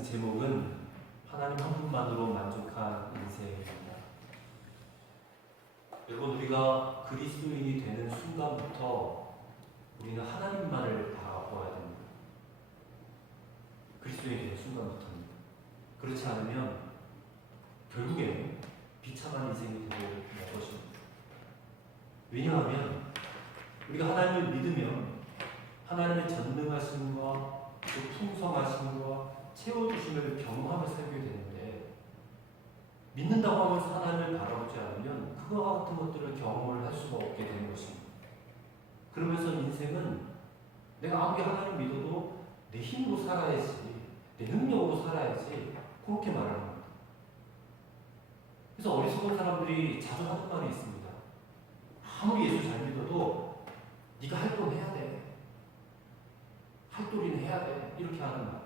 말씀 제목은 하나님 한 분만으로 만족한 인생입니다. 여러분, 우리가 그리스도인이 되는 순간부터 우리는 하나님만을 바라보아야 됩니다. 그리스도인이 되는 순간부터는. 그렇지 않으면 결국에는 비참한 인생이 되고 말 것입니다. 왜냐하면 우리가 하나님을 믿으면 하나님의 전능하심과 그 풍성하심과 채워주심을 경험하며 살게 되는데, 믿는다고 하면서 하나님을 바라보지 않으면 그와 같은 것들을 경험을 할 수가 없게 되는 것입니다. 그러면서 인생은 내가 아무리 하나님 믿어도 내 힘으로 살아야지, 내 능력으로 살아야지, 그렇게 말하는 겁니다. 그래서 어리석은 사람들이 자주 하는 말이 있습니다. 아무리 예수 잘 믿어도 네가 할 건 해야 돼, 할 도리는 해야 돼, 이렇게 하는 말.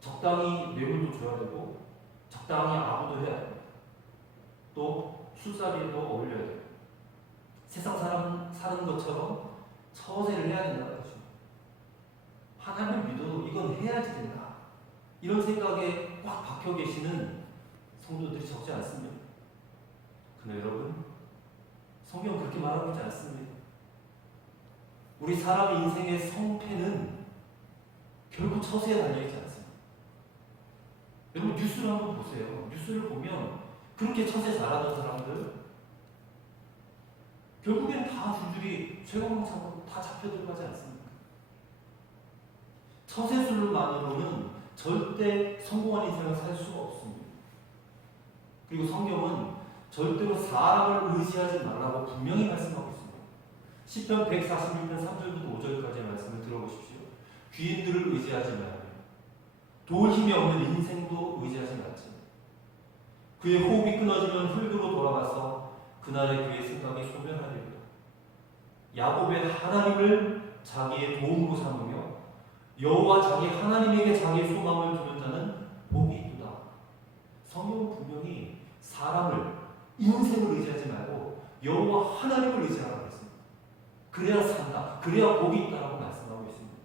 적당히 뇌물도 줘야 되고 적당히 아부도 해야 되고 또 술자리에도 어울려야 되고 세상 사람 사는 것처럼 처세를 해야 된다는 것입니다. 하나님을 믿어도 이건 해야지 된다, 이런 생각에 꽉 박혀 계시는 성도들이 적지 않습니다. 그러나 여러분, 성경은 그렇게 말하고 있지 않습니다. 우리 사람의 인생의 성패는 결국 처세에 달려있지 않습니다. 여러분, 뉴스를 한번 보세요. 뉴스를 보면 그렇게 처세 잘하던 사람들 결국엔 다 줄줄이 최강창으로 다 잡혀들어가지 않습니까? 처세술만으로는 절대 성공한 인생을 살 수가 없습니다. 그리고 성경은 절대로 사람을 의지하지 말라고 분명히 말씀하고 있습니다. 시편 146편 3절부터 5절까지의 말씀을 들어보십시오. 귀인들을 의지하지 말고 도울 힘이 없는 인생도 의지하지 말지. 그의 호흡이 끊어지면 흙으로 돌아가서 그날의 그의 생각이 소멸하리로다. 야곱의 하나님을 자기의 도움으로 삼으며 여호와 자기 하나님에게 자기의 소망을 두는 자는 복이 있도다. 성경은 분명히 사람을, 인생을 의지하지 말고 여호와 하나님을 의지하라고 했습니다. 그래야 산다, 그래야 복이 있다라고 말씀하고 있습니다.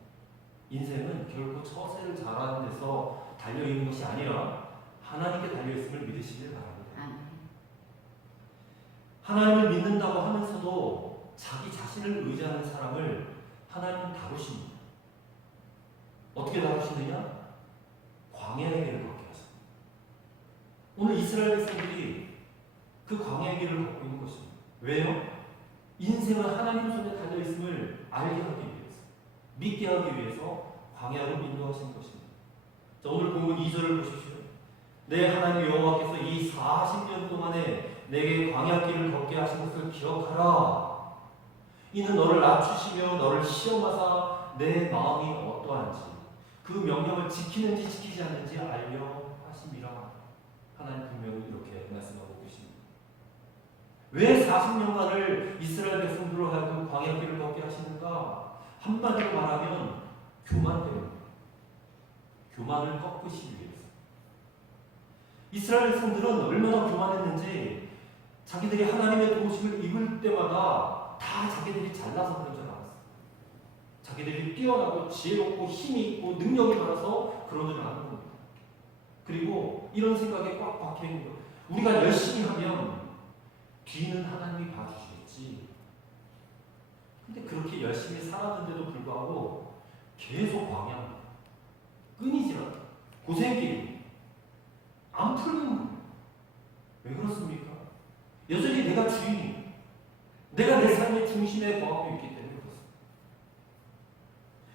인생은 결코 처세를 잘하는 데서 달려있는 것이 아니라 하나님께 달려있음을 믿으시길 바랍니다. 하나님을 믿는다고 하면서도 자기 자신을 의지하는 사람을 하나님은 다루십니다. 어떻게 다루시느냐? 광야의 길을 걷게 하십니다. 오늘 이스라엘 백성들이 그 광야의 길을 걷고 있는 것입니다. 왜요? 인생은 하나님 손에 달려있음을 알게 하기 위해서, 믿게 하기 위해서 광야로 인도하시는 것입니다. 자, 오늘 본문 2절을 보십시오. 내 하나님 여호와께서 이 40년 동안에 내게 광야길을 걷게 하신 것을 기억하라. 이는 너를 낮추시며 너를 시험하사 내 마음이 어떠한지 그 명령을 지키는지 지키지 않는지 알려 하심이라. 하나님 분명히 이렇게 말씀하고 계십니다. 왜 40년간을 이스라엘 백성들로 하여금 광야길을 걷게 하시는가? 한마디로 말하면 교만 때문입니다. 교만을 꺾으시기 위해서. 이스라엘 백성들은 얼마나 교만했는지 자기들이 하나님의 도우심을 입을 때마다 다 자기들이 잘나서 그런 줄 알았어요. 자기들이 뛰어나고 지혜롭고 힘이 있고 능력이 많아서 그런 줄 아는 겁니다. 그리고 이런 생각에 꽉 박혀있는 거예요. 우리가 열심히 하면 뒤는 하나님이 봐주시겠지. 근데 그렇게 열심히 살았는데도 불구하고 계속 광야, 끊이질 않아. 고생길 안 풀리는 거예요. 왜 그렇습니까? 여전히 내가 주인이에요. 내가 내 삶의 중심에 거하고 있기 때문에 그렇습니다.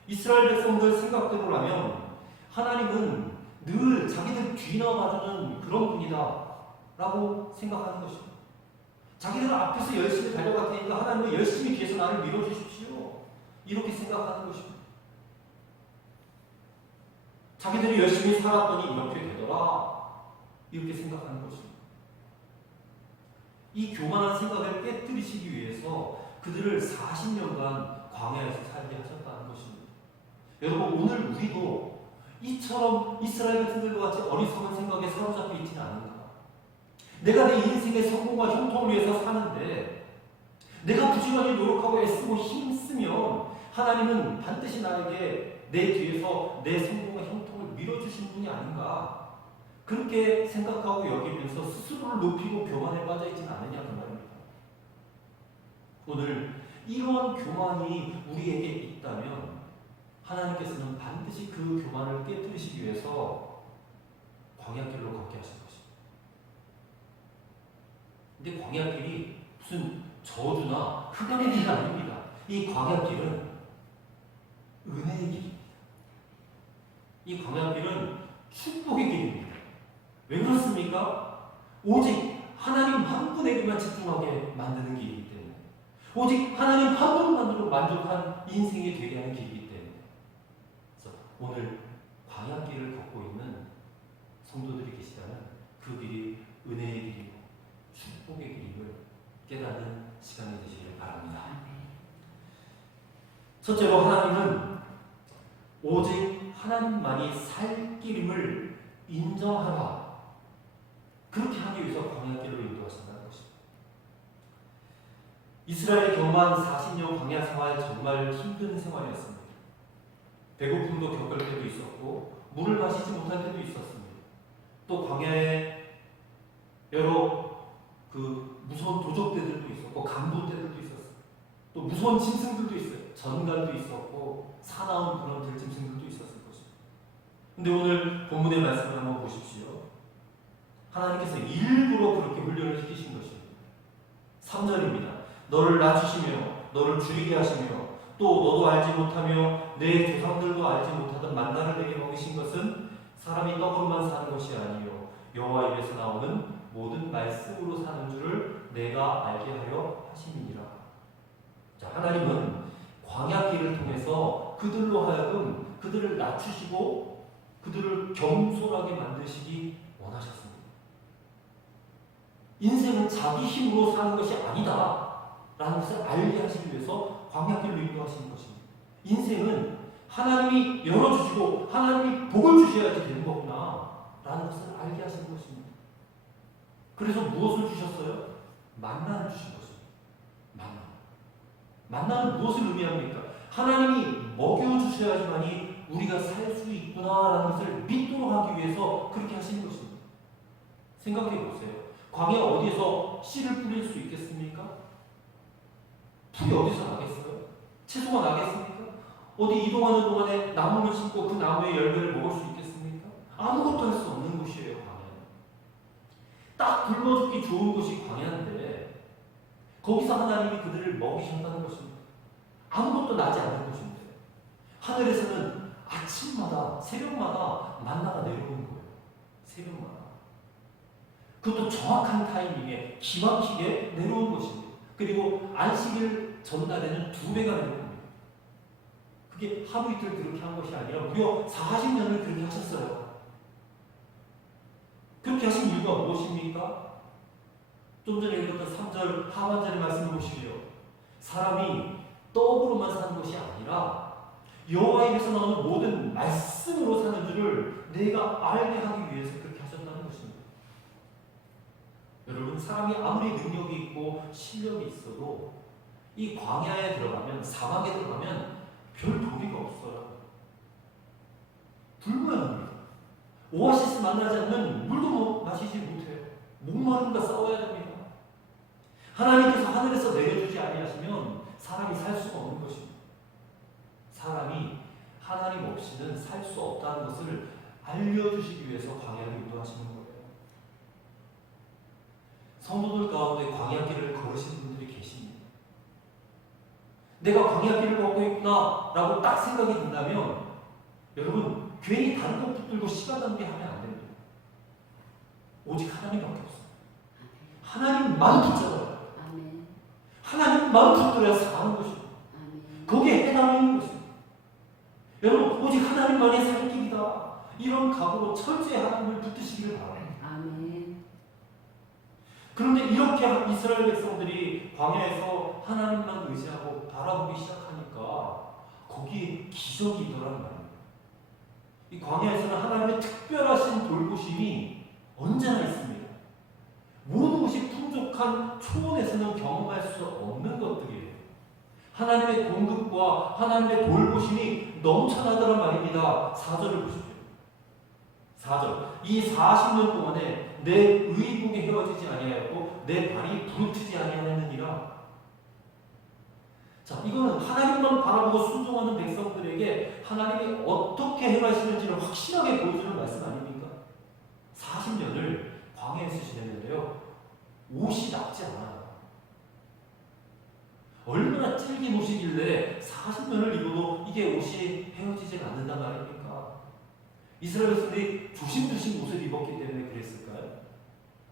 이스라엘 백성들 생각대로라면 하나님은 늘 자기들 뒤나 봐주는 그런 분이다 라고 생각하는 것입니다. 자기들은 앞에서 열심히 달려갈 테니까 하나님은 열심히 뒤에서 나를 밀어주십시오, 이렇게 생각하는 것입니다. 자기들이 열심히 살았더니 이렇게 되더라, 이렇게 생각하는 것입니다. 이 교만한 생각을 깨뜨리시기 위해서 그들을 40년간 광야에서 살게 하셨다는 것입니다. 여러분, 오늘 우리도 이처럼 이스라엘 백성들과 같이 어리석은 생각에 사로잡혀 있지는 않은가? 내가 내 인생의 성공과 형통을 위해서 사는데 내가 부지런히 노력하고 애쓰고 힘쓰면 하나님은 반드시 나에게 내 뒤에서 내 성공과 형통을 아닌가 그렇게 생각하고 여기면서 스스로를 높이고 교만에 빠져있지는 않느냐 그 말입니다. 오늘 이러한 교만이 우리에게 있다면 하나님께서는 반드시 그 교만을 깨뜨리시기 위해서 광야길로 걷게 하신 것입니다. 근데 광야길이 무슨 저주나 흑암의 길이 아닙니다. 이 광야길은 은혜의 길입니다. 이 광야길은 축복의 길입니다. 왜 그렇습니까? 오직 하나님 한 분에게만 집중하게 만드는 길이기 때문에, 오직 하나님 한 분만으로 만족한 인생이 되게 하는 길이기 때문에, 그래서 오늘 광야길을 걷고 있는 성도들이 계시다면 그 길이 은혜의 길이고 축복의 길임을 깨닫는 시간이 되시길 바랍니다. 첫째로 하나님은 오직 하나님만이 살 길임을 인정하라. 그렇게 하기 위해서 광야길로 인도하신다는 것입니다. 이스라엘 경만 40년 광야 생활 정말 힘든 생활이었습니다. 배고픔도 겪을 때도 있었고 물을 마시지 못할 때도 있었습니다. 또 광야에 여러 무서운 도적대들도 있었고 간부대들도 있었어요. 또 무서운 짐승들도 있어요. 전갈도 있었고 사나운 그런 들짐승들도 있었을 것입니다. 근데 오늘 본문의 말씀을 한번 보십시오. 하나님께서 일부러 그렇게 훈련을 시키신 것입니다. 3절입니다. 너를 낮추시며 너를 줄이게 하시며 또 너도 알지 못하며 내 조상들도 알지 못하던 만나를 내게 먹이신 것은 사람이 떡으로만 사는 것이 아니요 여호와 입에서 나오는 모든 말씀으로 사는 줄을 내가 알게 하려 하심이니라. 자, 하나님은 광야길을 통해서 그들로 하여금 그들을 낮추시고 그들을 겸손하게 만드시기 원하셨습니다. 인생은 자기 힘으로 사는 것이 아니다 라는 것을 알게 하시기 위해서 광야길로 인도하시는 것입니다. 인생은 하나님이 열어주시고 하나님이 복을 주셔야지 되는 거구나 라는 것을 알게 하시는 것입니다. 그래서 무엇을 주셨어요? 만나를 주신 것입니다. 만나는 무엇을 의미합니까? 하나님이 먹여주셔야지만이 우리가 살 수 있구나라는 것을 믿도록 하기 위해서 그렇게 하시는 것입니다. 생각해 보세요. 광야 어디에서 씨를 뿌릴 수 있겠습니까? 풀이 어디서 나겠어요? 채소가 나겠습니까? 어디 이동하는 동안에 나무를 심고 그 나무의 열매를 먹을 수 있겠습니까? 아무것도 할 수 없는 곳이에요. 광야는. 딱 굶어 죽기 좋은 곳이 광야인데 거기서 하나님이 그들을 먹이신다는 것입니다. 아무것도 나지 않는 곳인데 하늘에서는 아침마다 새벽마다 만나가 내려오는 거예요. 새벽마다. 그것도 정확한 타이밍에 기막히게 내려오는 것입니다. 그리고 안식일 전날에는 2배가 내려옵니다. 그게 하루 이틀 그렇게 한 것이 아니라 무려 40년을 그렇게 하셨어요. 그렇게 하신 이유가 무엇입니까? 좀 전에 읽었던 3절 하반절의 말씀을 보시고요. 사람이 떡으로만 사는 것이 아니라 여호와의 입에서 나오는 모든 말씀으로 사는 줄을 내가 알게 하기 위해서 그렇게 하셨다는 것입니다. 여러분, 사람이 아무리 능력이 있고 실력이 있어도 이 광야에 들어가면, 사막에 들어가면 별 도리가 없어요. 불구합니다. 오아시스 만나지 않으면 물도 마시지 못해요. 목마름과 싸워야 됩니다. 하나님께서 하늘에서 내려주지 아니하시면 사람이 살 수가 없는 것입니다. 사람이 하나님 없이는 살 수 없다는 것을 알려주시기 위해서 광야를 인도하시는 거예요. 성도들 가운데 광야길을 걸으신 분들이 계십니다. 내가 광야길을 걷고 있구나 라고 딱 생각이 든다면 여러분 괜히 다른 것 붙들고 시간 낭비하면 안 됩니다. 오직 하나님밖에 없어요. 하나님만 붙잡아요. 하나님만 붙들어야 사는 것입니다. 거기에 해당이 있는 것입니다. 여러분 오직 하나님만이 살 길이다. 이런 각오로 철저히 하나님을 붙드시기를 바랍니다. 그런데 이렇게 이스라엘 백성들이 광야에서 하나님만 의지하고 바라보기 시작하니까 거기에 기적이 있더란 말입니다. 이 광야에서는 하나님의 특별하신 돌보심이 언제나 있습니다. 모든 것이 풍족한 초원에서는 경험할 수 없는 것들이에요. 하나님의 공급과 하나님의 돌보심이 넘쳐나더란 말입니다. 4절을 보십시오. 4절. 이 40년 동안에 내 의복에 헤어지지 아니하였고 내 발이 부르트지 아니하였느니라. 자, 이거는 하나님만 바라보고 순종하는 백성들에게 하나님이 어떻게 행하시는지를 확실하게 보여주는 말씀 아닙니까? 40년을 광야에서 지냈는데요, 옷이 낫지 않아요. 얼마나 찔긴 옷이길래 40년을 입어도 이게 옷이 헤어지지 않는단 말입니까? 이스라엘 백성들이 조심조심 옷을 입었기 때문에 그랬을까요?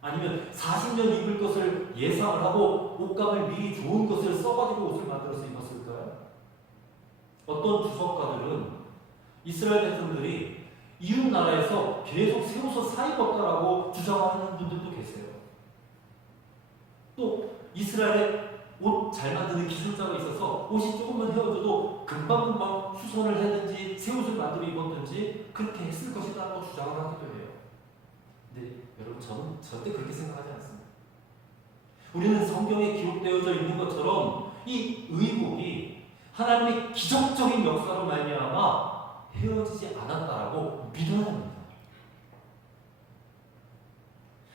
아니면 40년 입을 것을 예상을 하고 옷감을 미리 좋은 것을 써가지고 옷을 만들어서 입었을까요? 어떤 주석가들은 이스라엘 백성들이 이웃 나라에서 계속 새 옷을 사 입었다라고 주장하는 분들도 계세요. 또 이스라엘에 옷 잘 만드는 기술자가 있어서 옷이 조금만 헤어져도 금방금방 수선을 하든지 새 옷을 만들어 입었든지 그렇게 했을 것이라고 주장을 하기도 해요. 근데 여러분, 저는 절대 그렇게 생각하지 않습니다. 우리는 성경에 기록되어져 있는 것처럼 이 의복이 하나님의 기적적인 역사로 말미암아 헤어지지 않았다라고 믿어야 합니다.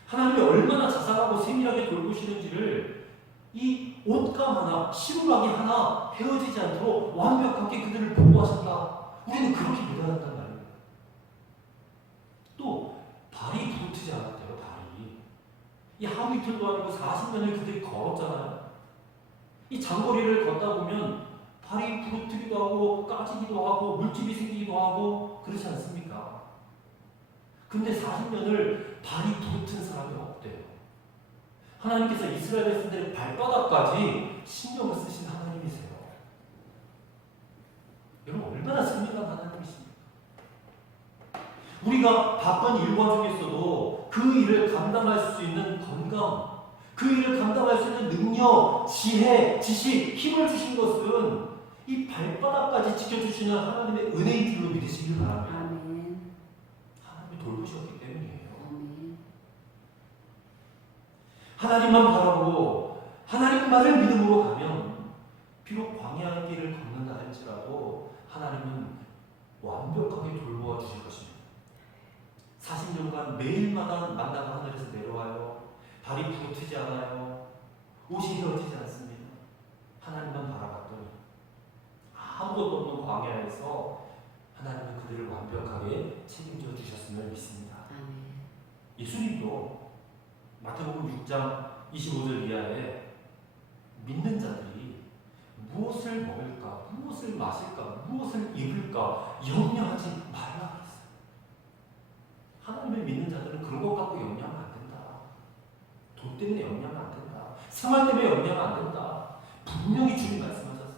하나님이 얼마나 자상하고 세밀하게 돌보시는지를 이 옷감 하나, 시루라기 하나 헤어지지 않도록 완벽하게 그들을 보호하셨다. 우리는 그렇게 믿어야 한단 말입니다. 또 발이 부르트지 않았대요. 발이. 이 하루 이틀도 아니고 40년을 그들이 걸었잖아요. 이 장거리를 걷다 보면 발이 부르트기도 하고 까지기도 하고 물집이 생기기도 하고 그렇지 않습니까? 근데 40년을 발이 부르튼 사람이 없대요. 하나님께서 이스라엘 백성들의 발바닥까지 신경을 쓰신 하나님이세요. 여러분, 얼마나 승리한 하나님이십니까? 우리가 바쁜 일과 중에서도 그 일을 감당할 수 있는 건강, 그 일을 감당할 수 있는 능력, 지혜, 지식, 힘을 주신 것은 이 발바닥까지 지켜주시는 하나님의 은혜인 줄로 믿으시길 바랍니다. 아멘. 하나님이 돌보셨기 때문이에요. 아멘. 하나님만 바라보고 하나님만을 믿음으로 가면 비록 광야의 길을 걷는다 할지라도 하나님은 완벽하게 돌보아 주실 것입니다. 40년간 매일마다 만나가 하늘에서 내려와요. 발이 부러뜨지 않아요. 옷이 헤어지지 않습니다. 하나님만 바라봤더니 아무것도 없는 광야에서 하나님은 그들을 완벽하게 책임져 주셨음을 믿습니다. 아멘. 예수님도 마태복음 6장 25절 이하에 믿는 자들이 무엇을 먹을까, 무엇을 마실까, 무엇을 입을까 염려하지 말라 그랬어요. 하나님을 믿는 자들은 그런 것 갖고 염려하면 안 된다. 돈 때문에 염려하면 안 된다. 생활 때문에 염려하면 안 된다. 분명히 주님 말씀하셨어요.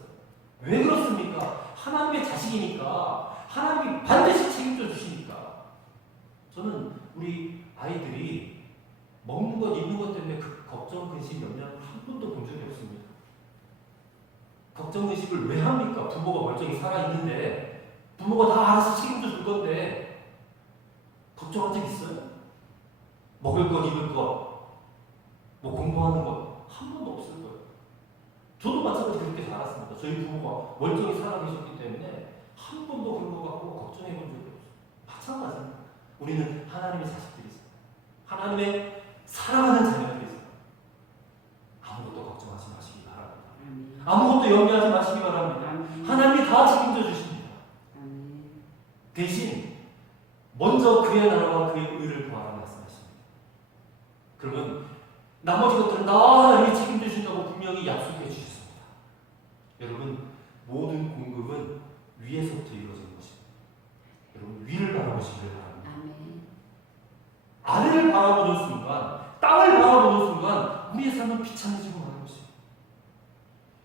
왜 그렇습니까? 하나님의 자식이니까, 하나님이 반드시 책임져 주시니까. 저는 우리 아이들이 먹는 것, 입는 것 때문에 그 걱정, 근심, 염려를 한 번도 본 적이 없습니다. 걱정, 근심을 왜 합니까? 부모가 멀쩡히 살아있는데, 부모가 다 알아서 책임져 줄 건데, 걱정한 적 있어요? 먹을 것, 입을 것, 뭐 공부하는 것 한 번도 없을 거예요. 저도 마찬가지 그렇게 살았습니다. 저희 부모가 멀쩡히 살아계셨기 때문에 한 번도 그런 거 갖고 걱정해 본 적이 없어요. 마찬가지입니다. 우리는 하나님의 자식들이죠. 하나님의 사랑하는 자녀들이죠. 아무것도 걱정하지 마시기 바랍니다. 아무것도 염려하지 마시기 바랍니다. 하나님이 다 책임져 주십니다. 대신 먼저 그의 나라와 그의 의를 구하라 말씀하십니다. 그러면 나머지 것들은 다 하나님이 책임져 주신다고 분명히 약속해 주셨습니다. 여러분, 모든 공급은 위에서부터 이루어지는 것입니다. 여러분, 위를 바라보시길 바랍니다. 아래를 바라보는 순간, 땅을 바라보는 순간 우리의 삶은 비참해지고 마는 것입니다.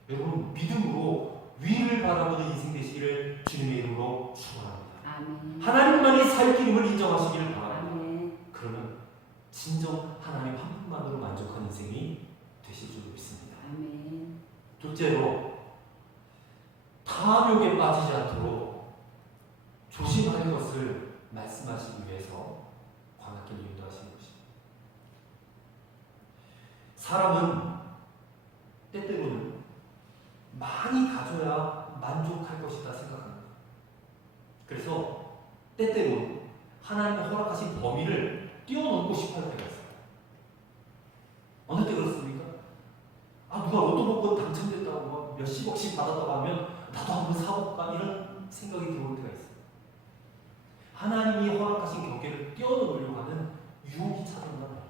여러분, 믿음으로 위를 바라보는 인생 되시기를 주님의 이름으로 축원합니다. 하나님만이 살 길임을 인정하시기를 바랍니다. 그러면 진정 하나님 한 분만으로 만족한 인생이 되실 줄 믿습니다. 둘째로, 탐욕에 빠지지 않도록 조심할 것을 말씀하시기 위해서 광야길을 인도하시는 것입니다. 사람은 때때로는 많이 가져야 만족할 것이다 생각합니다. 그래서 때때로 하나님의 허락하신 범위를 뛰어넘고 싶어 할 때가 있어요. 어느 때 그렇습니까? 누가 로또 복권 당첨됐다고 막 몇십억씩 받았다고 하면 나도 한번 사볼까 이런 생각이 들어올 때가 있어요. 하나님이 허락하신 경계를 뛰어넘으려고 하는 유혹이 찾아온단 말이에요.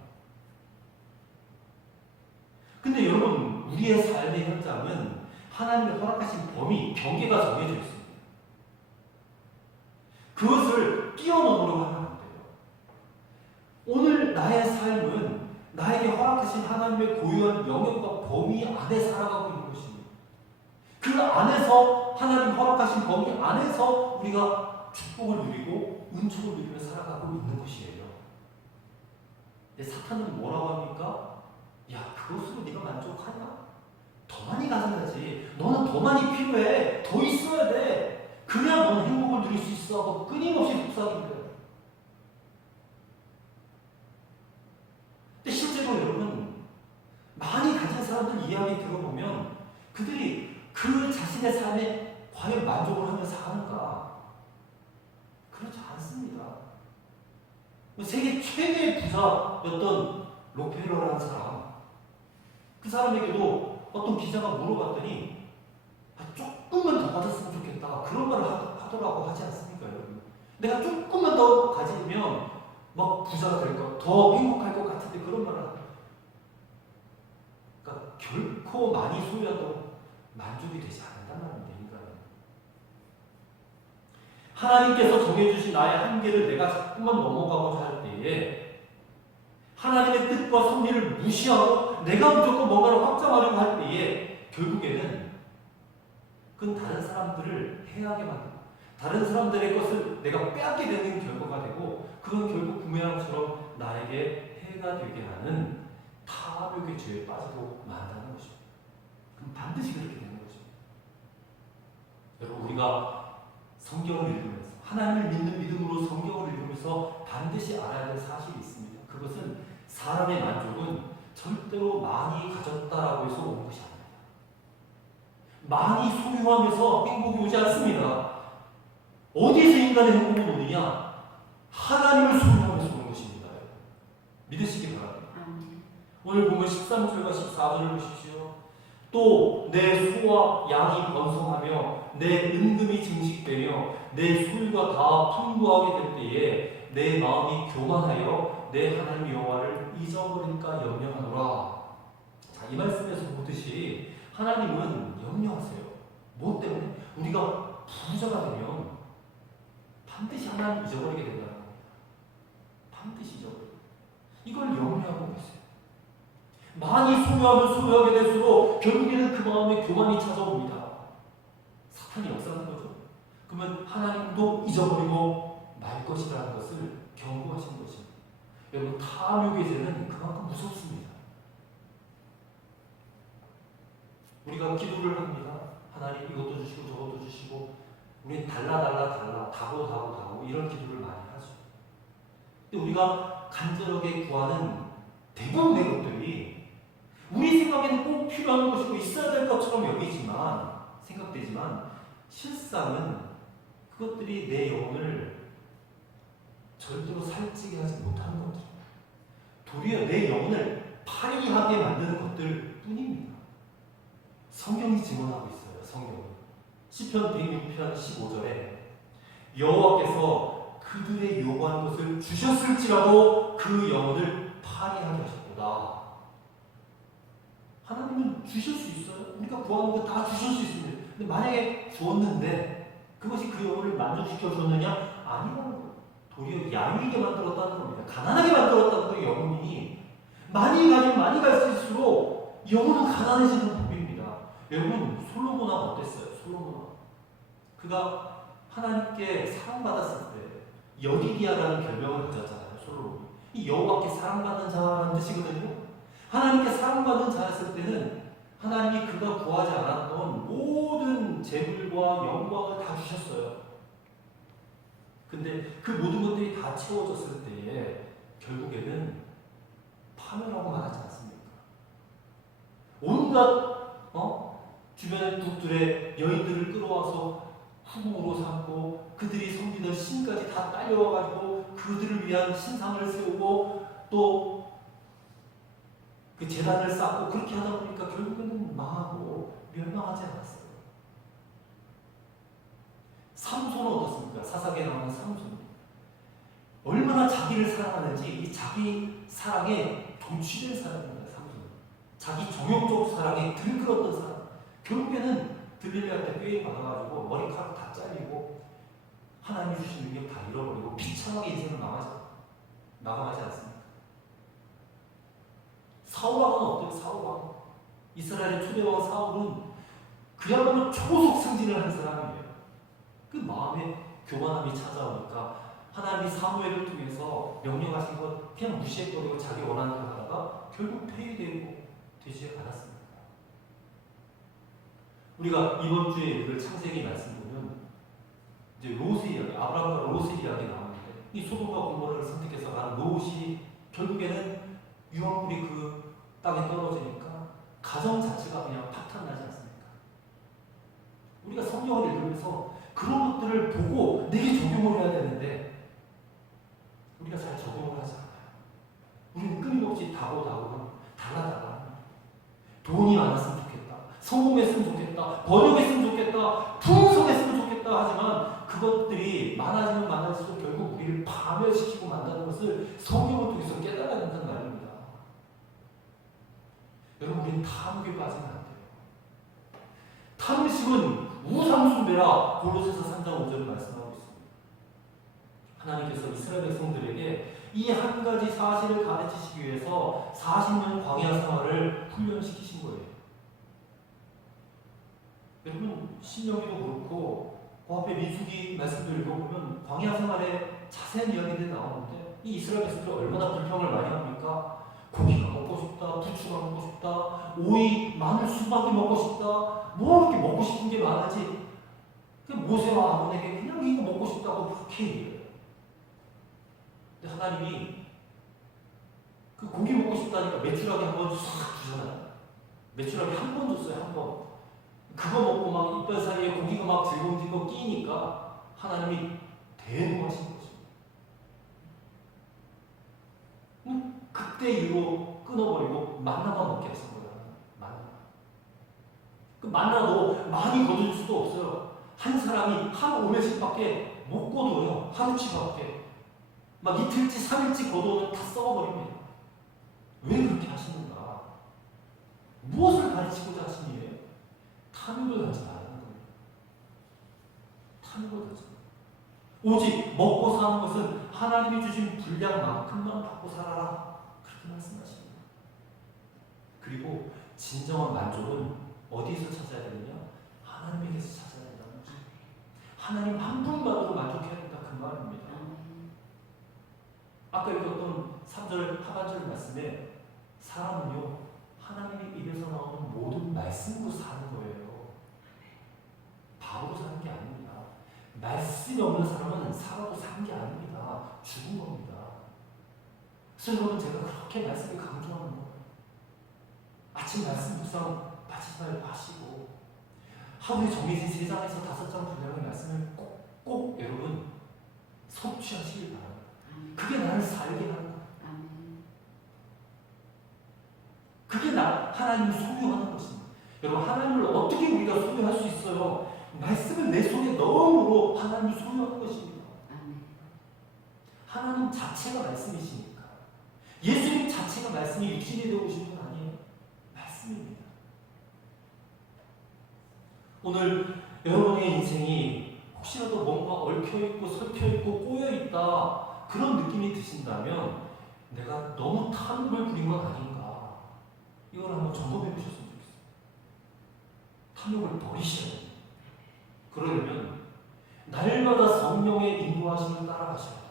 근데 여러분, 우리의 삶의 현장은 하나님의 허락하신 범위, 경계가 정해져 있습니다. 그것을 뛰어넘으려고 하면 안 돼요. 오늘 나의 삶은 나에게 허락하신 하나님의 고유한 영역과 범위 안에 살아가고 있는 것입니다. 그 안에서 하나님 허락하신 범위 안에서 우리가 축복을 누리고 은총을 누리며 살아가고 있는 것이에요. 근데 사탄은 뭐라고 합니까? 야, 그것으로 네가 만족하냐? 더 많이 가져야지. 너는 더 많이 필요해. 더 있어야 돼. 그래야 넌 행복을 누릴 수 있어 하고 끊임없이 속삭입니다. 근데 실제로 여러분, 많이 가진 사람들 이야기 들어보면 그들이 그 자신의 삶에 과연 만족을 하며 사는가? 그렇지 않습니다. 세계 최대의 부자였던 록펠러라는 사람, 그 사람에게도 어떤 기자가 물어봤더니 조금만 더 받았으면 좋겠다 그런 말을 하더라고 하지 않습니까, 여러분? 내가 조금만 더 가지면 막 부자가 될 것, 더 행복할 것 같은데 그런 말을 하더라고요. 그러니까 결코 많이 소유해도 만족이 되지 않는단 말입니다. 인간은. 하나님께서 정해주신 나의 한계를 내가 자꾸만 넘어가고자 할 때에 하나님의 뜻과 섭리를 무시하고 내가 무조건 뭔가를 확장하려고 할 때에 결국에는 그건 다른 사람들을 해하게 만들고 다른 사람들의 것을 내가 빼앗게 되는 결과가 되고 그건 결국 부메랑처럼 나에게 해가 되게 하는 탐욕의 죄에 빠지고 만다는 것입니다. 그럼 반드시 그렇게 되는 것입니다. 여러분, 우리가 성경을 읽으면서 하나님을 믿는 믿음으로 성경을 읽으면서 반드시 알아야 될 사실이 있습니다. 그것은 사람의 만족은 절대로 많이 가졌다라고 해서 오는 것이 아닙니다. 많이 소유하면서 행복이 오지 않습니다. 어디서 인간의 행복은 오느냐? 하나님을 소유하면서 오는 것입니다. 믿으시기 바랍니다. 오늘 보면 13절과 14절을 보십시오. 또 내 소와 양이 번성하며 내 은금이 증식되며 내 소유가 다 풍부하게 될 때에 내 마음이 교만하여 내 하나님 여호와를 잊어버릴까 염려하노라. 자, 이 말씀에서 보듯이 하나님은 염려하세요. 뭐 때문에? 우리가 부자가 되면 반드시 하나님 잊어버리게 된다는 겁니다. 반드시 잊어버려요. 이걸 염려하고 계세요. 많이 소유하면 소유하게 될수록 결국에는 그 마음에 교만이 찾아옵니다. 사탄이 역사하는 거죠. 그러면 하나님도 잊어버리고 말 것이라는 것을 경고하시는 것입니다. 여러분, 탐욕의 죄는 그만큼 무섭습니다. 우리가 기도를 합니다. 하나님 이것도 주시고 저것도 주시고 우리 달라 다고 이런 기도를 많이 하죠. 근데 우리가 간절하게 구하는 대부분의 것들이 우리 생각에는 꼭 필요한 것이고 있어야 될 것처럼 생각되지만 실상은 그것들이 내 영혼을 절대로 살찌게 하지 못하는 것들입니다. 도리어 내 영혼을 파리하게 만드는 것들 뿐입니다. 성경이 증언하고 있어요. 성경이 시편 106편 15절에 여호와께서 그들의 요구한 것을 주셨을지라도 그 영혼을 파리하게 하셨도다. 하나님은 주실 수 있어요. 우리가 구하는 거 다 주실 수 있습니다. 근데 만약에 줬는데 그것이 그 영혼을 만족시켜 줬느냐? 아니라는 거예요. 도리어 야위게 만들었다는 겁니다. 가난하게 만들었다는 거예요. 영혼이 많이 가면 많이 갈수록 영혼은 가난해지는 법입니다. 여러분, 솔로몬은 어땠어요? 솔로몬은 그가 하나님께 사랑받았을 때 여디디아라는 별명을 가졌잖아요. 솔로몬이 이 여호와께 사랑받는 자라는 뜻이거든요. 하나님께 사랑받는 자였을 때는 하나님이 그가 구하지 않았던 모든 재물과 영광을 다 주셨어요. 근데 그 모든 것들이 다 채워졌을 때에 결국에는 파멸하고 말하지 않습니까? 온갖 주변의 북들의 여인들을 끌어와서 후궁으로 삼고 그들이 섬기던 신까지 다 딸려와가지고 그 그들을 위한 신상을 세우고 또 그 재단을 쌓고 그렇게 하다 보니까 결국에는 망하고 멸망하지 않았어요. 삼손은 어떻습니까? 사사기에 나오는 삼손. 얼마나 자기를 사랑하는지 이 자기 사랑에 동취된 사람입니다. 삼손. 자기 정욕적 사랑에 들끓었던 사람. 결국에는 들릴리한테 꾀에 받아가지고 머리카락 다 잘리고 하나님이 주신 능력 다 잃어버리고 비참하게 인생을 마감하지 않습니까? 사울왕은 어때요? 사울왕. 이스라엘의 초대왕 사울은 그야말로 초속 승진을 한 사람이에요. 그 마음에 교만함이 찾아오니까 하나님이 사무엘을 통해서 명령하신 것 그냥 무시해버리고 자기 원하는 걸 하다가 결국 폐위되고 돼지에 받았습니다. 우리가 이번 주에 읽을 창세기 말씀 보면 이제 롯의 이야기, 아브라함과 롯의 이야기 나오는데 이 소돔과 고모라를 선택해서 간 롯이 결국에는 유황불이 그 땅에 떨어지니까 가정 자체가 그냥 파탄나지 않습니까? 우리가 성경을 읽으면서 그런 것들을 보고 내게 적용을 해야 되는데 우리가 잘 적용을 하지 않아요. 우리는 끊임없이 다고 달라. 돈이 많았으면 좋겠다. 성공했으면 좋겠다. 번영했으면 좋겠다. 풍성했으면 좋겠다. 하지만 그것들이 많아지면 많아질수록 결국 우리를 파멸시키고 만다는 것을 성경을 통해서 깨달아야 된다는 말입니다. 여러분, 우리는 탐욕에 빠지면 안 돼요. 탐식은 우상숭배라 골로새서 3장 5절을 말씀하고 있습니다. 하나님께서 이스라엘 백성들에게 이 한 가지 사실을 가르치시기 위해서 40년 광야 생활을 훈련시키신 거예요. 여러분, 신명기도 그렇고 그 앞에 민수기 말씀도 읽어보면 광야 생활에 자세한 이야기들이 나오는데 이 이스라엘 백성들이 얼마나 불평을 많이 합니까? 고기가 먹고 싶다, 부추가 먹고 싶다, 오이, 마늘, 수박이 먹고 싶다, 뭐 이렇게 먹고 싶은 게 많은지 그 모세와 아론에게 그냥 이거 먹고 싶다고 그렇게 얘기해요. 근데 하나님이 그 고기 먹고 싶다니까 메추라기 한 번 싹 주잖아요. 메추라기 한 번 줬어요, 한 번. 그거 먹고 막 이빨 사이에 고기가 막 질겅질겅 끼니까 하나님이 대노하신 거죠. 그때 이후로 끊어버리고 만나만 먹게 하신 거예요. 만나. 그 만나도 많이 거둘 수도 없어요. 한 사람이 하루 500씩밖에 못 거둬요. 하루치밖에. 막 이틀치, 3일치 거둬오면 다 썩어버립니다. 왜 그렇게 하시는가? 무엇을 가르치고자 하신 일이에요? 탐욕을 하지 말라는 거예요. 탐욕을 하지 말라. 오직 먹고 사는 것은 하나님이 주신 분량만큼만 받고 살아라. 그렇게 말씀하십니다. 그리고 진정한 만족은 어디서 찾아야 되느냐? 하나님에게서 찾아야 된다는 거죠. 하나님 한 분만으로 만족해야 된다. 그 말입니다. 아까 읽었던 3절 하반절 말씀에 사람은요 하나님의 입에서 나오는 모든 말씀으로 사는 거예요. 밥으로 사는 게 아닙니다. 말씀이 없는 사람은 살아도 사는 게 아닙니다. 죽은 겁니다. 그래서 여러분, 제가 그렇게 말씀을 강조하는 거예요. 아침 말씀 묵상 빠지지 말고 하시고 하루에 정해진 3장에서 5장 분량의 말씀을 꼭 여러분 섭취하시길 바랍니다. 그게 나를 살게 하는 거예요. 그게 하나님을 소유하는 것입니다. 여러분, 하나님을 어떻게 우리가 소유할 수 있어요? 말씀을 내 속에 넣음으로 하나님을 소유하는 것입니다. 하나님 자체가 말씀이시니까. 예수님 자체가 말씀이 육신이 되어 오신 분 아니에요. 말씀입니다. 오늘 여러분의 인생이 혹시라도 뭔가 얽혀있고 설켜있고 꼬여있다 그런 느낌이 드신다면 내가 너무 탐욕을 부린 건 아닌가, 이걸 한번 점검해 보셨으면 좋겠어요. 탐욕을 버리셔야 돼요. 그러려면 날마다 성령의 인도하심을 따라가셔야 돼요.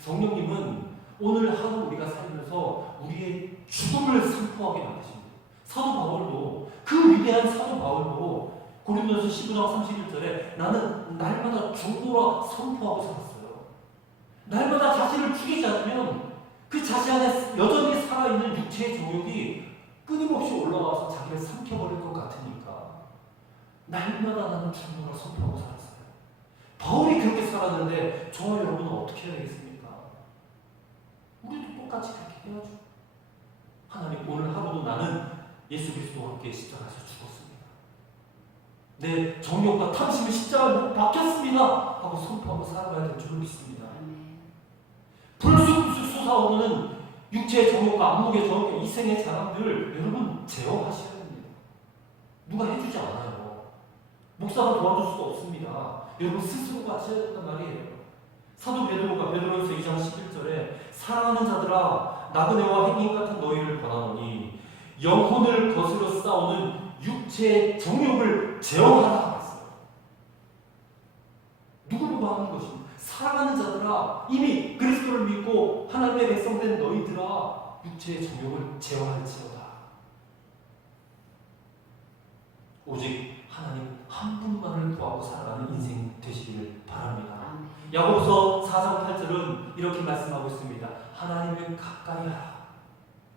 성령님은 오늘 하루 우리가 살면서 우리의 죽음을 선포하게 만드십니다. 사도 바울도, 그 위대한 사도 바울도 고린도서 15장 31절에 나는 날마다 죽노라 선포하고 살았어요. 날마다 자신을 죽이지 않으면 그 자신 안에 여전히 살아있는 육체의 정욕이 끊임없이 올라와서 자기를 삼켜버릴 것 같으니까 날마다 나는 죽노라 선포하고 살았어요. 바울이 그렇게 살았는데 저와 여러분은 어떻게 해야 되겠습니까? 예수 그리스도와 함께 십자가에서 죽었습니다. 내 정욕과 탐심을 십자가에 못 박혔습니다 하고 선포하고 살아가야 될 줄 믿습니다. 불쑥불쑥 솟아오르는 육체의 정욕과 안목의 정욕과 이생의 자랑들 여러분 제어하셔야 됩니다. 누가 해주지 않아요. 목사가 도와줄 수가 없습니다. 여러분 스스로가 하셔야 된단 말이에요. 사도 베드로가 베드로전서 2장 11절에 사랑하는 자들아 나그네와 행인 같은 너희를 권하노니 영혼을 거스려 싸우는 육체의 정욕을 제어하라 했어요. 누구를 하는 것입니다. 사랑하는 자들아 이미 그리스도를 믿고 하나님의 백성된 너희들아 육체의 정욕을 제어할지어다. 오직 하나님 한 분만을 구하고 살아가는 인생 되시기를 바랍니다. 야고보서 4장 8절은 이렇게 말씀하고 있습니다. 하나님을 가까이 하라.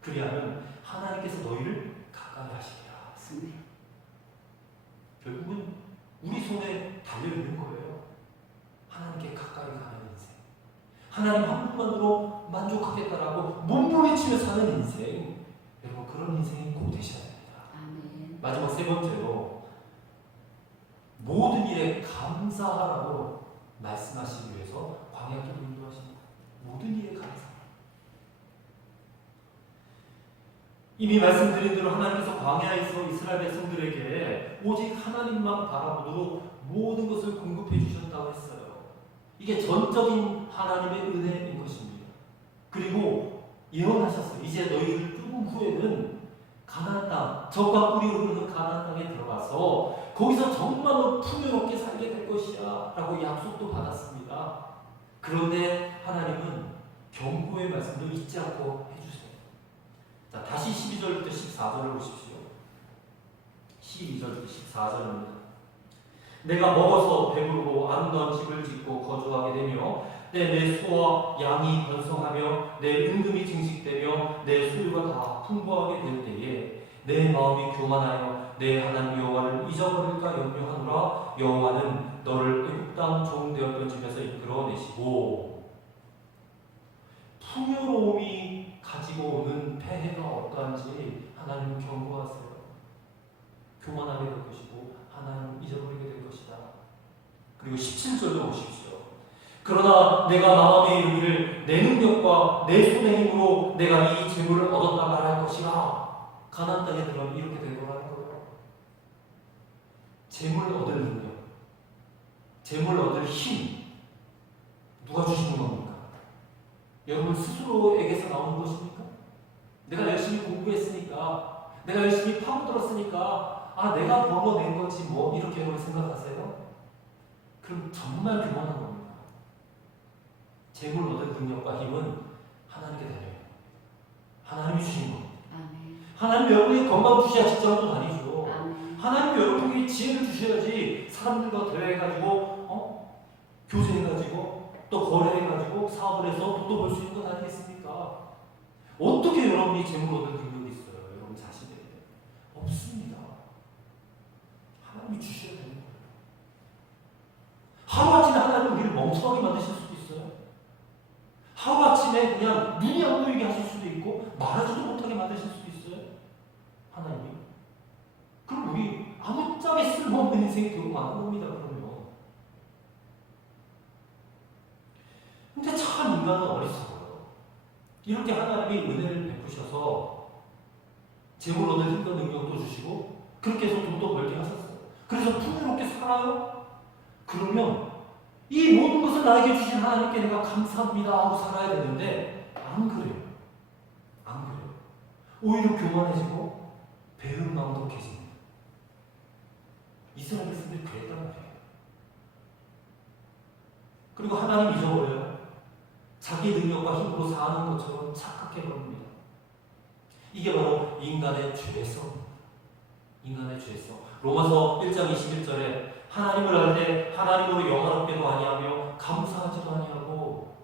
그리하면 하나님께서 너희를 가까이 하시리라. 결국은 우리 손에 달려있는 거예요. 하나님께 가까이 가는 인생. 하나님 한 분만으로 만족하겠다라고 몸부림치며 사는 인생. 여러분 그런 인생이 꼭 되셔야 됩니다. 마지막 세 번째로 모든 일에 감사하라고 말씀하시기 위해서 광야길을 인도하십니다. 모든 일에 감사. 이미 말씀드린 대로 하나님께서 광야에서 이스라엘 백성들에게 오직 하나님만 바라보도록 모든 것을 공급해 주셨다고 했어요. 이게 전적인 하나님의 은혜인 것입니다. 그리고 예언하셨어요. 이제 너희를 뚫은 후에는 가나안 땅, 젖과 꿀이 흐르는 가나안 땅에 들어가서 거기서 정말로 풍요롭게 살게 될 것이야 라고 약속도 받았습니다. 그런데 하나님은 경고의 말씀도 잊지 않고 해주세요. 자, 다시 12절부터 14절을 보십시오. 12절부터 14절입니다. 내가 먹어서 배부르고 아름다운 집을 짓고 거주하게 되며 내 소와 양이 번성하며 내 은금이 증식되며 내 소유가 다 풍부하게 될 때에 내 마음이 교만하여 내 하나님 여호와를 잊어버릴까 염려하노라. 여호와는 너를 애굽 땅 종되었던 집에서 이끌어내시고 풍요로움이 가지고 오는 폐해가 어떠한지 하나님은 경고하세요. 교만하게 될 것이고 하나님 잊어버리게 될 것이다. 그리고 17절도 보십시오. 그러나 내가 마음에 이르기를 내 능력과 내 손의 힘으로 내가 이 재물을 얻었다 말할 것이라. 가나안 땅에 들어가면 이렇게 될 거라는 거예요. 재물을 얻을 능력, 재물을 얻을 힘 누가 주시는 겁니까? 여러분 스스로에게서 나오는 것입니까? 내가 열심히 공부했으니까, 내가 열심히 파고들었으니까 내가 벌어낸 거지 뭐 이렇게 여러분 생각하세요? 그럼 정말 교만한 겁니다. 재물 얻을 능력과 힘은 하나님께 달려요. 하나님이 주신 겁니다. 하나님 여러분이 건강 주셔야 직장도 다니죠. 하나님 여러분에게 지혜를 주셔야지 사람들과 대화해가지고 교제해가지고 또 거래해가지고 사업을 해서 돈도 벌 수 있는 것 아니겠습니까? 어떻게 여러분이 재물 얻을 능력이 있어요? 여러분 자신에게 없습니다. 하나님이 주셔야 되는 거예요. 하루아침에 하나님 우리를 멍청하게 만드실 수도 있어요. 하루아침에 그냥 눈이 안 보이게 하실 수도 있고 말하지도 못하게 만드실 수도 있어요. 하나님이. 그럼 우리 아무짝에 쓸모없는 인생이 되고 마는 겁니다. 그러면. 근데 참 인간은 어리석어요. 이렇게 하나님이 은혜를 베푸셔서 재물 얻을 힘과 능력도 주시고 그렇게 해서 돈도 벌게 하셨어요. 그래서 풍요롭게 살아요. 그러면 이 모든 것을 나에게 주신 하나님께 내가 감사합니다 하고 살아야 되는데 안 그래요. 안 그래요. 오히려 교만해지고 배은 마음도 계십니다. 이스라엘 백성들이 그랬단 말이에요. 그리고 하나님 잊어버려요. 자기 능력과 힘으로 사는 것처럼 착각해버립니다. 이게 바로 인간의 죄성. 인간의 죄성. 로마서 1장 21절에 하나님을 알 때 하나님으로 영화롭게도 아니하며 감사하지도 아니하고,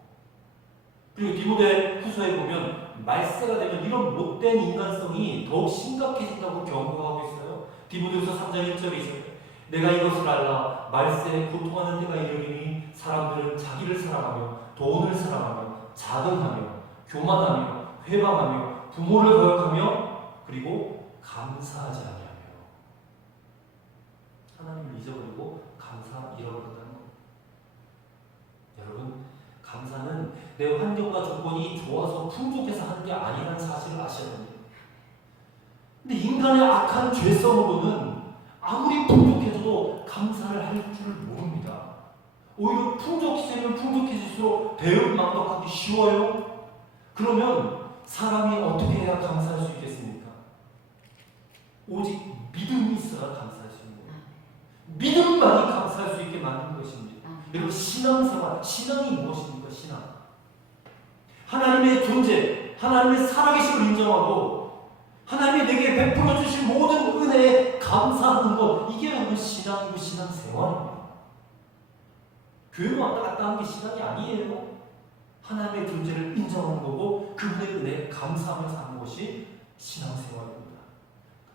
그리고 디모데 후서에 보면 말세가 되면 이런 못된 인간성이 더욱 심각해진다고 경고하고 있어요. 디모데후서 3장 1절이죠. 내가 이것을 알라. 말세에 고통하는 때가 이르리니 사람들은 자기를 사랑하며 돈을 사랑하며 자긍하며 교만하며 회방하며 부모를 거역하며 그리고 감사하지 아니하며. 하나님을 잊어버리고 감사 잃어버린다는 겁니다. 여러분, 감사는 내 환경과 조건이 좋아서 풍족해서 하는 게 아니라는 사실을 아셔야 됩니다. 근데 인간의 악한 죄성으로는 아무리 풍족해져도 감사를 할 줄 모릅니다. 오히려 풍족해지면 풍족해질수록 배은망덕하기 쉬워요. 그러면 사람이 어떻게 해야 감사할 수 있겠습니까? 오직 믿음이 있어야 감사할 수 있는 거예요. 믿음만이 감사할 수 있게 만든 것입니다. 여러분, 신앙생활, 신앙이 무엇입니까? 신앙. 하나님의 존재, 하나님의 살아계심을 인정하고 하나님이 내게 베풀어 주신 모든 은혜에 감사하는 것, 이게 여러분 신앙이고 신앙생활입니다. 교회 왔다 갔다 하는 게 신앙이 아니에요. 하나님의 존재를 인정하는 거고 그분의 은혜에 감사하며 사는 것이 신앙생활입니다.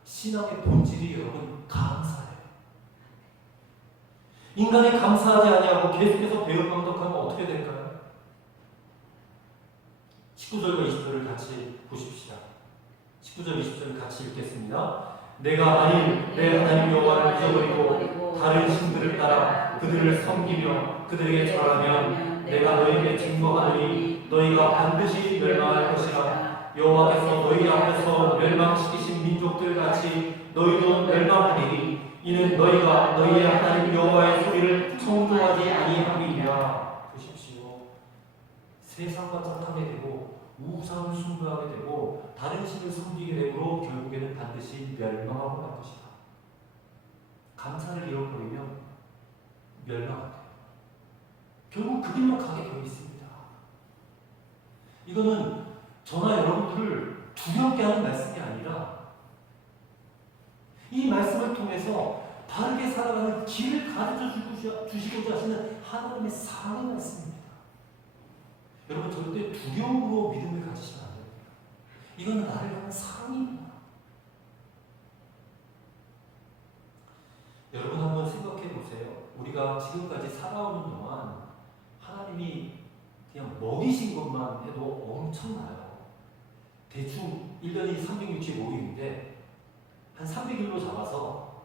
신앙의 본질이 여러분 감사예요. 인간이 감사하지 아니하고 계속해서 배은망덕하면 어떻게 될까요? 19절과 20절을 같이 보십시다. 19절 20절 같이 읽겠습니다. 내가 아닌 내 하나님 여호와를 잊어버리고 다른 신들을 따라 그들을 섬기며 그들에게 절하면 내가 너희에게 증거하노니 너희가 반드시 멸망할 것이라. 여호와께서 너희 앞에서 멸망시키신 민족들 같이 너희도 멸망하리니 이는 너희가 너희의 하나님 여호와의 소리를 청종하지 아니함이니라. 보십시오. 세상과 짝하게 되고 우상을 숭배하게 되고 다른 신을 섬기게 되므로 결국에는 반드시 멸망하고 말 것이다. 감사를 잃어버리면 멸망하게 돼요. 결국 그 길로 가게 되어 있습니다. 이거는 저나 여러분들을 두렵게 하는 말씀이 아니라 이 말씀을 통해서 바르게 살아가는 길을 가르쳐 주시고자 하시는 하나님의 사랑의 말씀입니다. 여러분, 절대 두려움으로 믿음을 가지시면 안 됩니다. 이거는 나를 향한 사랑입니다. 여러분, 한번 생각해 보세요. 우리가 지금까지 살아오는 동안 하나님이 그냥 먹이신 것만 해도 엄청나요. 대충 1년이 365일인데 한 300일로 잡아서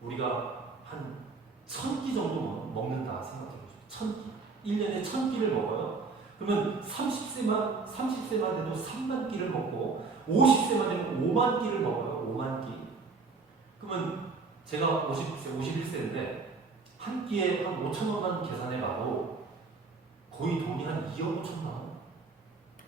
우리가 한 1000끼 정도 먹는다 생각해 보세요. 1000끼. 1년에 1000끼를 먹어요. 그러면 30세만 돼도 3만 끼를 먹고 50세만 되면 5만 끼를 먹어요. 5만 끼. 그러면 제가 51세인데 한 끼에 한 5천원만 계산해봐도 거의 돈이 한 2억 5천만 원.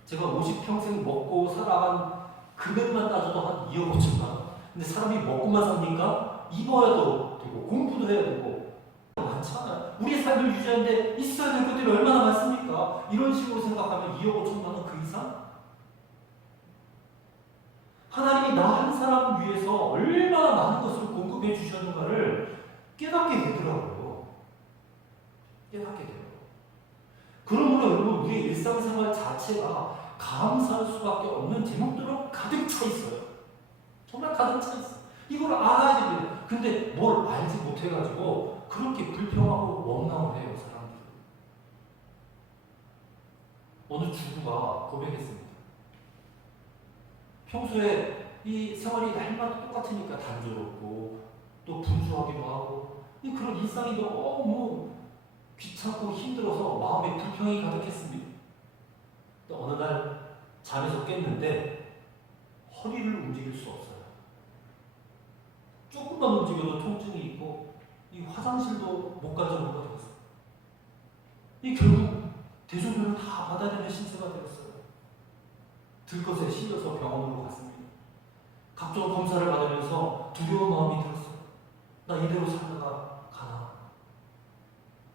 제가 50평생 먹고 살아간 금액만 따져도 한 2억 5천만 원. 근데 사람이 먹고만 삽니까? 입어야도 되고 공부도 해야 되고 많잖아요. 우리의 삶을 유지하는데 있어야 될 것들이 얼마나 많습니까? 이런 식으로 생각하면 2억 5천만 원 그 이상? 하나님이 나 한 사람 위해서 얼마나 많은 것을 공급해 주셨는가를 깨닫게 되더라고요. 깨닫게 돼요. 그러므로 여러분, 우리의 일상생활 자체가 감사할 수밖에 없는 제목들로 가득 차 있어요. 정말 가득 차 있어요. 이걸 알아야 됩니다. 근데 뭘 알지 못해가지고 그렇게 불평하고 원망을 해요, 사람들이. 어느 주부가 고백했습니다. 평소에 이 생활이 날마다 똑같으니까 단조롭고 또 분주하기도 하고 그런 일상이 너무 귀찮고 힘들어서 마음에 불평이 가득했습니다. 또 어느 날 잠에서 깼는데 허리를 움직일 수 없어요. 조금만 움직여도 통증이 있고 이 화장실도 못 갈 정도가 되었어요. 이 결국 대소변을 다 받아내는 신세가 되었어요. 들것에 실려서 병원으로 갔습니다. 각종 검사를 받으면서 두려운 마음이 들었어요. 나 이대로 살다가 가나?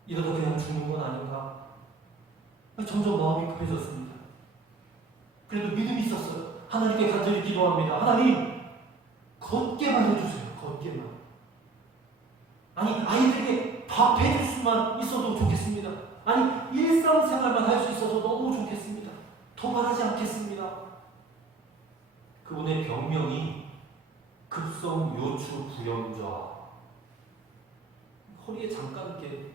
이러다 그냥 죽는 건 아닌가? 점점 마음이 급해졌습니다. 그래도 믿음이 있었어요. 하나님께 간절히 기도합니다. 하나님, 걷게만 해주세요. 걷게만. 아니, 아이들에게 밥 해줄 수만 있어도 좋겠습니다. 아니, 일상생활만 할 수 있어서 너무 좋겠습니다. 더 바라지 않겠습니다. 그분의 병명이 급성 요추 부염좌. 허리에 잠깐 이렇게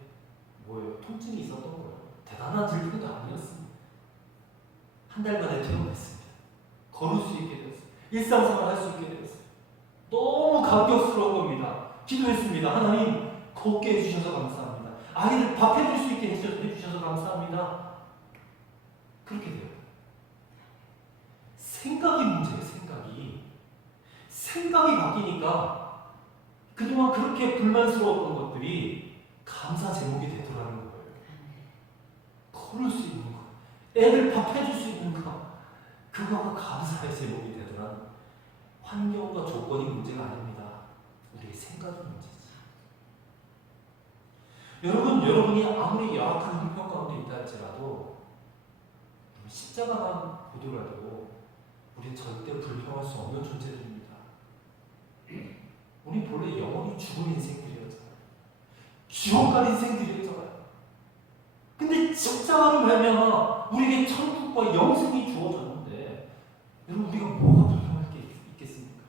통증이 있었던 거예요. 대단한 질병도 아니었습니다. 한 달 만에 퇴원했습니다. 걸을 수 있게 되었어요. 일상생활 할 수 있게 되었어요. 너무 감격스러운 겁니다. 기도했습니다. 하나님 걷게 해주셔서 감사합니다. 아이를 밥 해줄 수 있게 해주셔서 감사합니다. 그렇게 돼요. 생각이 문제예요. 생각이 바뀌니까 그동안 그렇게 불만스러웠던 것들이 감사 제목이 되더라는 거예요. 걸을 수 있는 거, 애들 밥 해줄 수 있는 거, 그거가 감사의 제목이 되더라는. 환경과 조건이 문제가 아닙니다. 우리의 생각이 문제지. 여러분이 아무리 열악한 형편 가운데 있다 할지라도 십자가만 보더라도 우리는 절대 불평할 수 없는 존재들입니다. 우리 본래 영원히 죽을 인생들이었잖아요. 지옥 갈 인생들이었잖아요. 근데 십자가로 말미암아 우리에게 천국과 영생이 주어졌는데 여러분 우리가 뭐가 불평할 게 있겠습니까?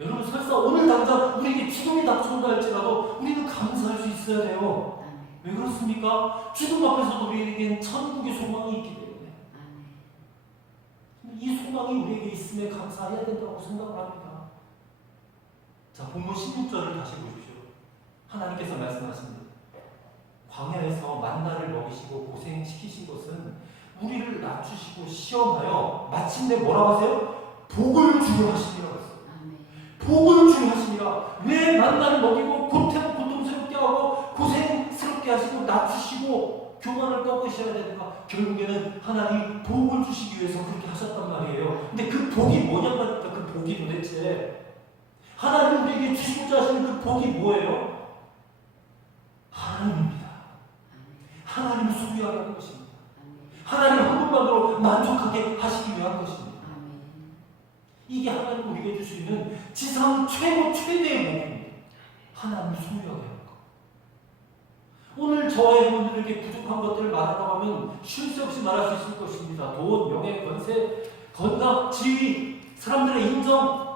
여러분 설사 오늘 당장 우리에게 죽음이 닥쳐온다 할지라도 우리는 감사할 수 있어야 돼요. 왜 그렇습니까? 죽음 앞에서도 우리에게는 천국의 소망이 있기 때문에 이 소망이 우리에게 있음에 감사해야 된다고 생각을 합니다. 자, 본문 16절을 다시 보십시오. 하나님께서 말씀하십니다. 광야에서 만나를 먹이시고 고생시키신 것은 우리를 낮추시고 시험하여 마침내 뭐라고 하세요? 복을 주려 하시니라 했어요. 복을 주려 하시니라. 왜 만나를 먹이고 고통스럽게 하고 고생스럽게 하시고 낮추시고 교만을 꺾으셔야 되는가? 결국에는 하나님이 복을 주시기 위해서 그렇게 하셨단 말이에요. 근데 그 복이 뭐냐고 하니까 그 복이 도대체 하나님 우리에게 주시고자 하시는 그 복이 뭐예요? 하나님입니다. 하나님을 소유하게 하는 것입니다. 하나님 한 분만으로 만족하게 하시기 위한 것입니다. 이게 하나님 우리에게 줄 수 있는 지상 최대의 복입니다. 하나님을 소유하게 하는 것. 오늘 저와 여러분들에게 부족한 것들을 말하라고 하면 쉴 새 없이 말할 수 있을 것입니다. 돈, 명예, 권세, 건강, 지위, 사람들의 인정.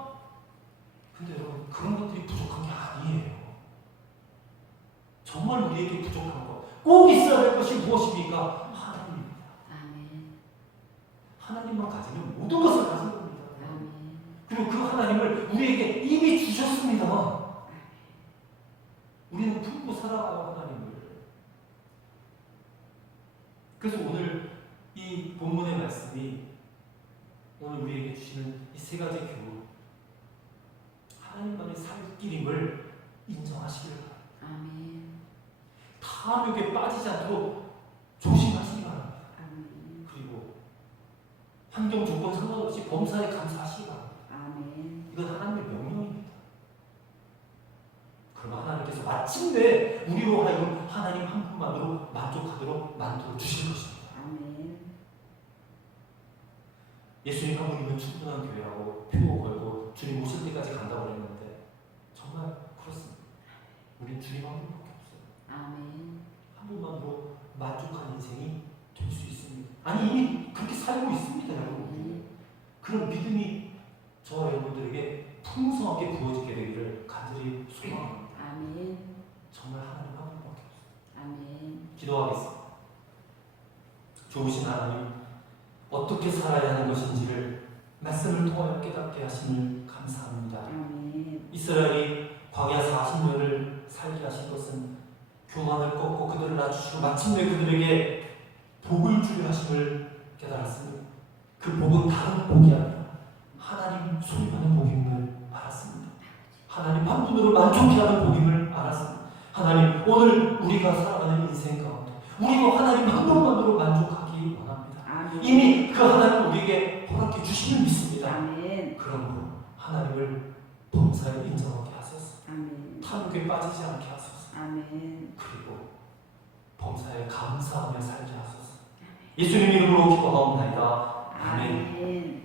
근데 여러분 그런 것들이 부족한 게 아니에요. 정말 우리에게 부족한 것, 꼭 있어야 될 것이 무엇입니까? 하나님입니다. 하나님만 가지면 모든 것을 가진 겁니다. 그리고 그 하나님을 우리에게 이미 주셨습니다. 우리는 품고 살아가요, 하나님을. 그래서 오늘 이 본문의 말씀이 오늘 우리에게 주시는 이 세 가지 교훈, 하나님만의 살 길임을 인정하시길 바랍니다. 탐욕에 빠지지 않도록 조심하시기 바랍니다. 그리고 환경 조건 상관없이 범사에 감사하시기 바랍니다. 이건 하나님의 명령입니다. 그러면 하나님께서 마침내 우리로 하여금 하나님 한 분만으로 만족하도록 만들어 주실 것입니다. 예수님 한 분이면 충분한 교회라고 표 걸고 주님 오실 때까지 간다고 그랬는데 정말 그렇습니다. 우리 주님 한 분밖에 없어요. 한 분만으로 만족한 인생이 될 수 있습니다. 아니 이미 그렇게 살고 있습니다, 여러분. 그런 믿음이 저와 여러분들에게 풍성하게 부어지게 되기를 간절히 소망합니다. 정말 하나님 한 분밖에 없어요. 기도하겠습니다. 좋으신 하나님, 어떻게 살아야 하는 것인지를 말씀을 통하여 깨닫게 하시니 감사합니다. 이스라엘이 광야 40년을 살게 하신 것은 교만을 꺾고 그들을 낮추시고 마침내 그들에게 복을 주려 하심을 깨달았습니다. 그 복은 다른 복이 아니라 하나님 소유하는 복임을 알았습니다. 하나님 한 분으로 만족해 하는 복임을 알았습니다. 하나님 오늘 우리가 살아가는 인생 가운데 우리도 하나님 한 분만으로 만족하기 원합니다. 이미 그 하나님 우리에게 허락해 주심을 믿습니다. 그러므로 하나님을 범사에 인정하게 하소서. 탐욕에 빠지지 않게 하소서. 그리고 범사에 감사하며 살게 하소서. 예수님 이름으로 기도하옵나이다. 아멘.